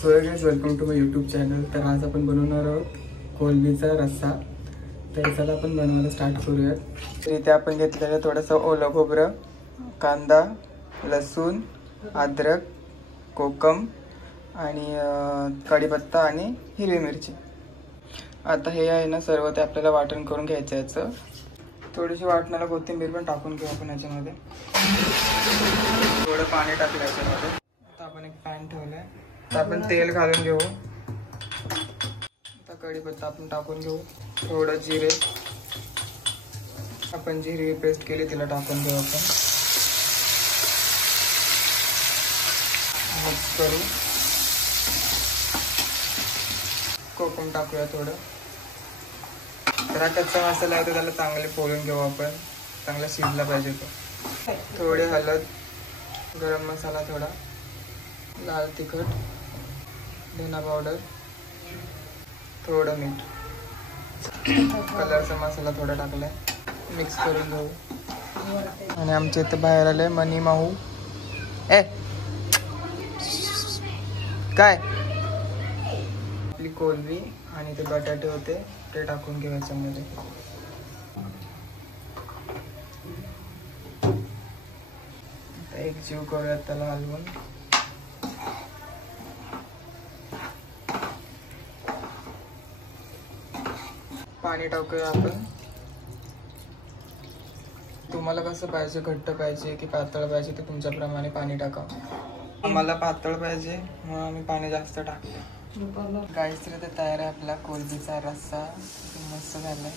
So guys, welcome to my YouTube channel. तर आज आपण बनवणार आहोत कोलंबीचा रस्सा. तर चला आपण बनवायला स्टार्ट करूयात. तर इथे आपण घेतलेलं थोडंसं ओलं खोबरं, कांदा, लसूण, अद्रक, कोकम आणि कढीपत्ता आणि हिरवी मिरची. आता हे आहे ना सर्व ते आपल्याला वाटण करून घ्यायचं याचं. थोडीशी वाटणाला कोथिंबीर पण टाकून घेऊ आपण याच्यामध्ये. थोडं पाणी टाकलं याच्यामध्ये. आता आपण एक पॅन ठेवलंय. आता आपण तेल घालून घेऊ. आता कढीपत्ता आपण टाकून घेऊ. थोडं जिरे, आपण जी हिरवी पेस्ट केली तिला टाकून घेऊ आपण. मिक्स करू. कोकम टाकूया थोडं. जरा कच्चा मसाला आहे तो त्याला चांगले फोडून घेऊ आपण. चांगला शिजला पाहिजे तो. थोडी हळद, गरम मसाला थोडा, लाल तिखट, धना पावडर, थोडं मीठ, कलरचा मसाला थोडा टाकलाय. मिक्स करून घेऊ. आणि आमच्या इथं बाहेर आलंय मनी माहू. काय आपली कोलंबी आणि ते बटाटे होते ते टाकून घेऊ याच्यामध्ये. एक जीव करूयात त्याला हलवून. पाणी टाकूया आपण. तुम्हाला कसं पाहिजे, घट्ट पाहिजे की पातळ पाहिजे ते तुमच्याप्रमाणे पाणी टाका. आम्हाला पातळ पाहिजे म्हणून आम्ही पाणी जास्त टाकतो. गाईस, तर तयार आहे आपला कोलंबीचा रस्सा. मस्त झालाय.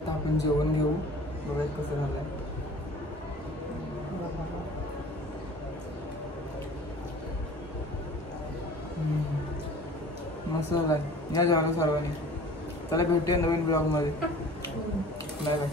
आता आपण जेवण घेऊ. बघा कसं झालंय. मस्त झालाय. या जेवण सर्वांनी. चला भेटूया नवीन ब्लॉग मध्ये. Bye bye.